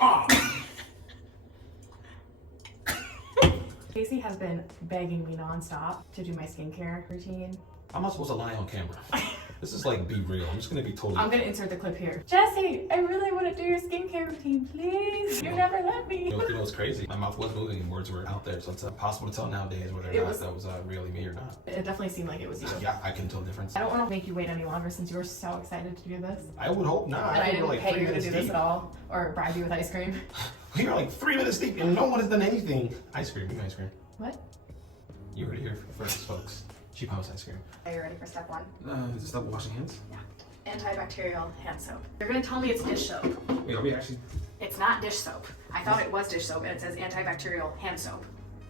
Oh. Casey has been begging me nonstop to do my skincare routine. I'm not supposed to lie on camera. This is like, be real. I'm just gonna be totally. I'm gonna insert the clip here. Jesse, I really want to do your skincare routine, please. You never let me. You know what's crazy? My mouth was moving and words were out there, so it's impossible to tell nowadays whether or not that was really me or not. It definitely seemed like it was you. Yeah, I can tell the difference. I don't want to make you wait any longer since you were so excited to do this. I would hope not. And I think didn't we're like pay 3 you to minutes do deep. this at all, or bribe you with ice cream. We were like 3 minutes deep and no one has done anything. Ice cream, ice cream. What? You heard it here first, folks. She promised ice cream. Are you ready for step one? Is it stop washing hands? Yeah. Antibacterial hand soap. You're gonna tell me it's dish soap. Wait, are we actually? It's not dish soap. I thought it was dish soap, and it says antibacterial hand soap.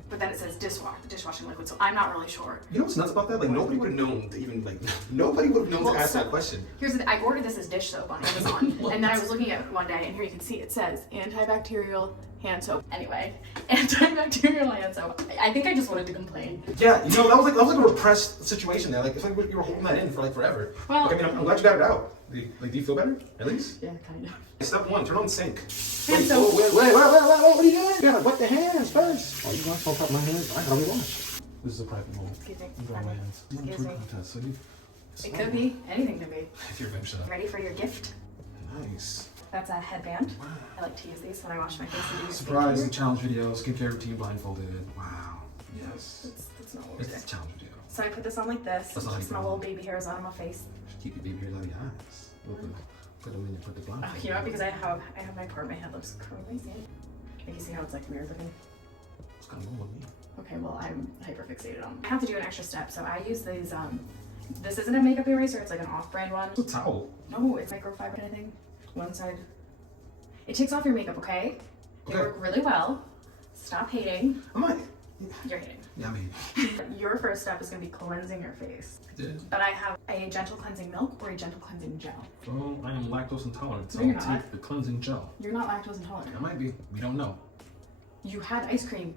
But then it says dishwashing liquid, so I'm not really sure. You know what's nuts about that? Like, nobody would have known to even, like, nobody would have known to ask that question. Here's the thing. I ordered this as dish soap on Amazon, and then I was looking at it one day, and here you can see it says antibacterial hand soap. Anyway, antibacterial hand soap. I think I just wanted to complain. Yeah, you know, that was like a repressed situation there. Like, it's like you were holding that in for like forever. Well, like, I mean, I'm glad you got it out. Do you feel better, at least? Yeah, kind of. Step one, turn on the sink. Hand soap. Wait, what are you doing? You gotta wet the hands first. Oh, you want to top my hands? I gotta wash. This is a private moment. Excuse me. I'm drawing my hands. Excuse me. Contest, so you, It could be. Anything can be. if you're gonna shut up. Ready for your gift? Nice. That's a headband. Wow. I like to use these when I wash my face. And do Surprise skincare. challenge video, skincare routine blindfolded. Wow. Yes. That's not what we It's did. a challenge video. So I put this on like this. That's not how you Keeps my do it. little baby hairs out of my face. Keep your baby hairs out of your eyes. Put them in and put the blindfold. Oh, you know, because I have my part of my head looks crazy. Like you see how it's like weird looking? It's kind of going with me. Okay, well I'm hyper fixated on. I have to do an extra step, so I use these. This isn't a makeup eraser. It's like an off-brand one. It's a towel. No, it's microfiber kind of thing. One side. It takes off your makeup, okay? They Okay. work really well. Stop hating. I'm not. You're hating. Yeah, I mean. Your first step is going to be cleansing your face. But I have a gentle cleansing milk or a gentle cleansing gel. Well, I am lactose intolerant, so No, you're I'll not. take the cleansing gel. You're not lactose intolerant. I might be. We don't know. You had ice cream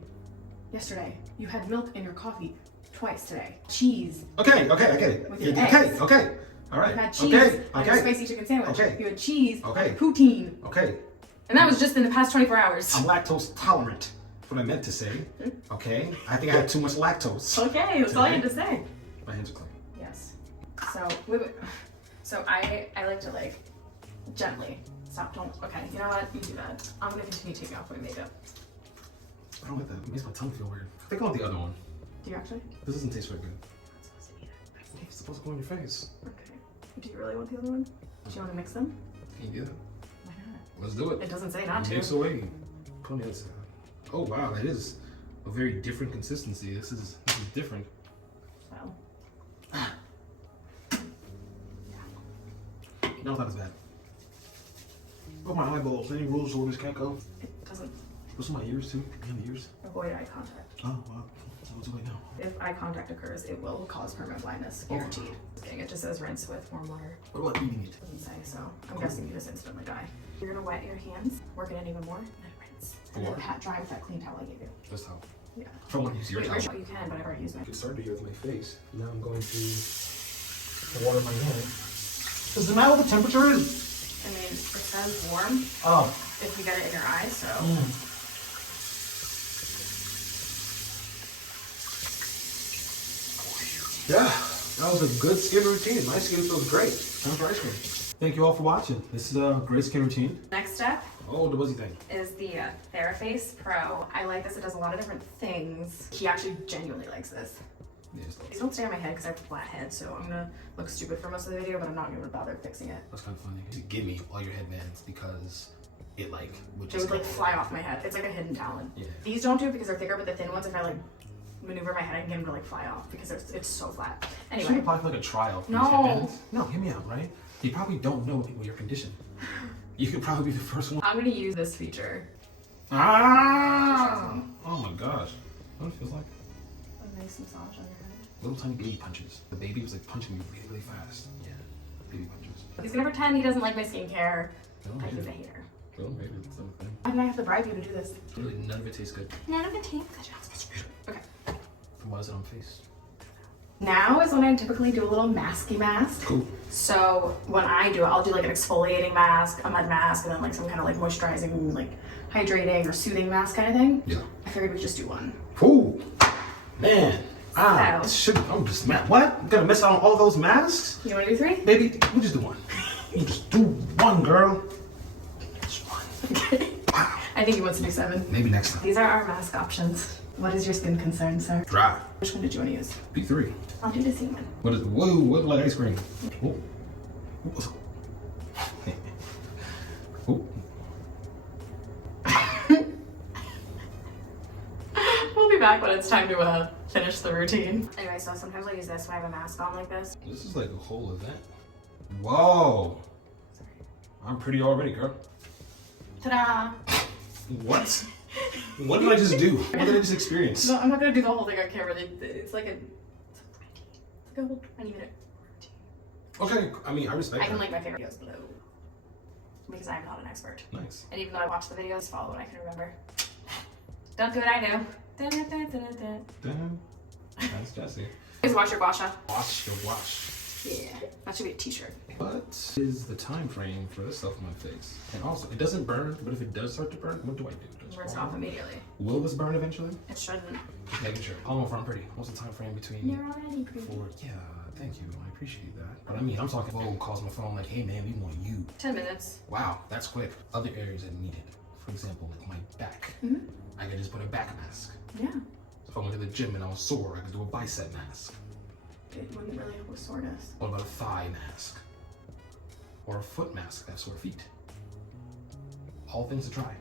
yesterday. You had milk in your coffee twice today. Cheese. Okay, I get it. With your okay, eggs. okay. All right. You had cheese on your spicy chicken sandwich. Okay. You had cheese Okay. on poutine. Okay. And that was just in the past 24 hours. I'm lactose tolerant. That's what I meant to say. Okay. I think I had too much lactose. Okay, that's all you had to say. My hands are clean. Yes. So I like to like gently stop. Don't. Okay. You know what? You do that. I'm gonna continue taking off my makeup. I don't like that. It makes my tongue feel weird. I think I want the other one. Do you actually? This doesn't taste very good. I'm supposed to eat it. It's supposed to go on your face. Okay. Do you really want the other one? Do you want to mix them? Can you do that? Why not? Let's do it. It doesn't say not to. Mix away. Put on the other side. Oh wow, that is a very different consistency. This is different. Well. No, it's not as bad. Oh, my eyeballs. Any rules where this can't go? It doesn't. What's in my ears too? Behind the ears? Avoid eye contact. Oh wow. So what's away now? If eye contact occurs, it will cause permanent blindness, guaranteed. It just says rinse with warm water. What about eating it? Doesn't say, so I'm guessing you just instantly die. You're gonna wet your hands, work it in even more, and then rinse. And then Water? pat dry with that clean towel I gave you. This towel. Yeah. I want to use your Wait, towel. you can, but I've already used mine. It started here with my face. Now I'm going to water my hand. Does it matter what the temperature is? I mean, it says warm Oh. if you get it in your eyes, so. Yeah, that was a good skin routine. My skin feels great. Time for ice cream. Thank you all for watching. This is a great skin routine. Next step Oh, the buzzy thing. is the Theraface Pro. I like this, it does a lot of different things. He actually genuinely likes this. Yes, These don't stay on my head because I have a flat head, so I'm gonna look stupid for most of the video, but I'm not gonna bother fixing it. that's kind of funny. You give me all your headbands because it like would They just would like go- fly off my head. It's like a hidden talent. Yeah. These don't do it because they're thicker, but the thin ones, if I like maneuver my head, I can get them to like fly off because it's so flat. You should Anyway, apply for like a trial for No. these headbands. No, hear me out, right? You probably don't know your condition. You could probably be the first one. I'm gonna use this feature. Ah! Oh my gosh. What it feels like? A nice massage on your head. Little tiny baby punches. The baby was like punching me really, really fast. Yeah. Baby punches. He's gonna pretend he doesn't like my skincare. No, But he's a maybe. hater. Well, maybe it's something. Why did I have to bribe you to do this? Really, none of it tastes good. None of it tastes good. That's weird. Okay. Then why is it on face? Now is when I typically do a little masky mask. Cool. So when I do it, I'll do like an exfoliating mask, a mud mask, and then like some kind of like moisturizing, like hydrating or soothing mask kind of thing. Yeah. I figured we'd just do one. Cool. Man. So. I'm just mad. What? I'm gonna miss out on all those masks? You want to do 3? Baby, we'll just do one. You just do one, girl. Just one. Okay. Wow. I think he wants to do 7. Maybe next time. These are our mask options. What is your skin concern, sir? Dry. Which one did you want to use? B3. I'll do the semen. What is it? Whoa, what like ice cream? Whoa. Whoa. We'll be back when it's time to finish the routine. Anyway, so sometimes I use this when I have a mask on like this. This is like a whole event. Whoa. Sorry. I'm pretty already, girl. Ta-da! What? What did I just do? What did I just experience? No, I'm not gonna do the whole thing on camera. It's like a whole 20-minute routine. Okay, I mean, I respect I can that. link my favorite videos below because I'm not an expert. Nice. And even though I watch the videos, follow what I can remember. Don't do what I do. Damn. That's Jesse. Please wash your Gua Sha. Wash your wash. Yeah, that should be a t-shirt. What is the time frame for this stuff on my face? And also, it doesn't burn, but if it does start to burn, what do I do? Just Rinse it fall? off immediately. Will this burn eventually? It shouldn't. Just making sure. I don't know if I'm pretty. What's the time frame between? You're already pretty. Yeah, thank you. I appreciate that. But I mean, I'm talking, whoa, calls my phone like, hey man, we want you. 10 minutes. Wow, that's quick. Other areas that need it. For example, like my back. Mm-hmm. I could just put a back mask. Yeah. So if I went to the gym and I was sore, I could do a bicep mask. It wouldn't really help with soreness. What about a thigh mask? Or a foot mask that have sore feet? All things to try.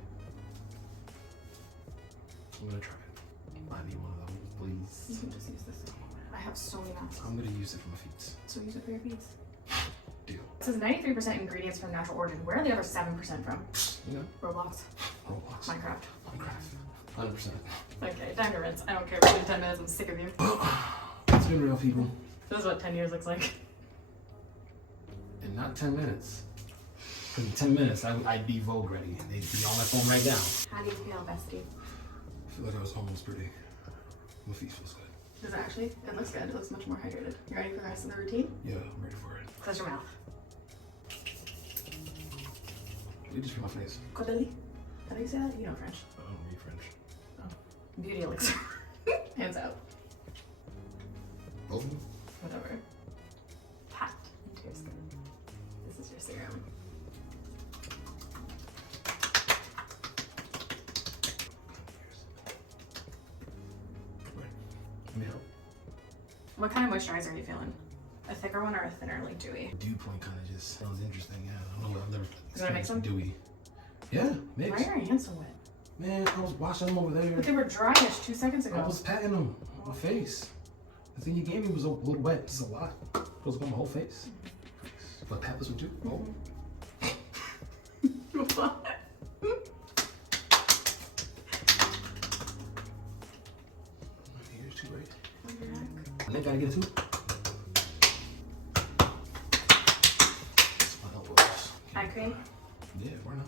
I'm gonna try it. Buy me one of those, You please. can just use this. I have so many masks. I'm gonna use it for my feet. So use it for your feet. Deal. It says 93% ingredients from natural origin. Where are the other 7% from? You know? Roblox. Roblox. Minecraft. Minecraft. 100%. Okay, time to rinse. I don't care if it's been 10 minutes. I'm sick of you. It's been real, people. This is what 10 years looks like. In not 10 minutes. In 10 minutes, I'd be Vogue ready. They'd be on my phone right now. How do you feel, bestie? I feel like I was almost pretty. My feet feels good. Does it actually? It looks good. It looks much more hydrated. You ready for the rest of the routine? Yeah, I'm ready for it. Close your mouth. You just feel my face. Codeli? How do you say that? You know French. I don't read French. Beauty elixir. Hands out. Both of them? Whatever. Pat into your skin. This is your serum. Let me help. What kind of moisturizer are you feeling? A thicker one or a thinner, like dewy? Dew point kind of just sounds interesting. Yeah, I don't know. I've never wanna make some? dewy. Yeah, mix. Why are your hands so wet? Man, I was washing them over there. But they were dryish 2 seconds I ago. was patting them on my face. The thing you gave me was a little wet, just a lot. It was on my whole face. But pat this one too. Oh. What? Here's too right. On your neck. And then gotta get it too. It's my elbows. Eye cream? Yeah, why not?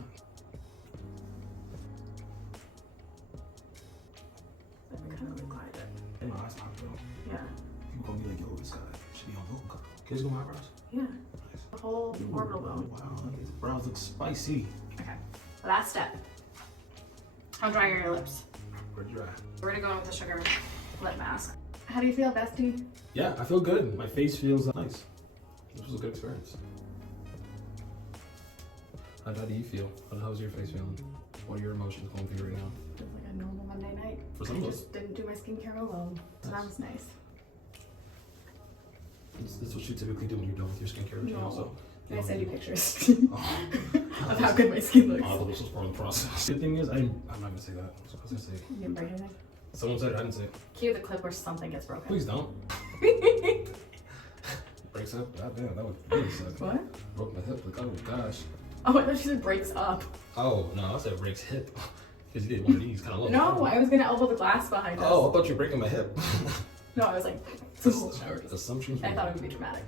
Like kind of like glide it. Hey, my eyes popped though. Yeah. People gonna be like, yo, this guy should be on Vogue. Can you go my eyebrows? Yeah. Nice. The whole orbital bone. Wow, these brows look spicy. Okay. Last step. How dry are your lips? We're dry. We're gonna go in with the sugar lip mask. How do you feel, bestie? Yeah, I feel good. My face feels nice. This was a good experience. How do you feel? How's your face feeling? What are your emotions going through right now? Feels like a normal Monday night. For some I of us. just didn't do my skincare alone. So that was nice. This is what you typically do when you're done with your skincare routine No. also. Can I send you pictures Oh. of how good my skin looks? Oh, but this was part of the process. Good thing is, I'm not gonna say that. I was gonna say. You didn't break anything? Someone said it, I didn't say it. Cue the clip where something gets broken. Please don't. Breaks up? God damn, that would really suck. What? Broke my hip, like, oh gosh. Oh, I thought you said breaks up. Oh, no, I said breaks hip. Because you did one of these kind of low. No, I was gonna elbow the glass behind us. Oh, I thought you were breaking my hip. No, I was like, Assumptions. I thought it would be dramatic.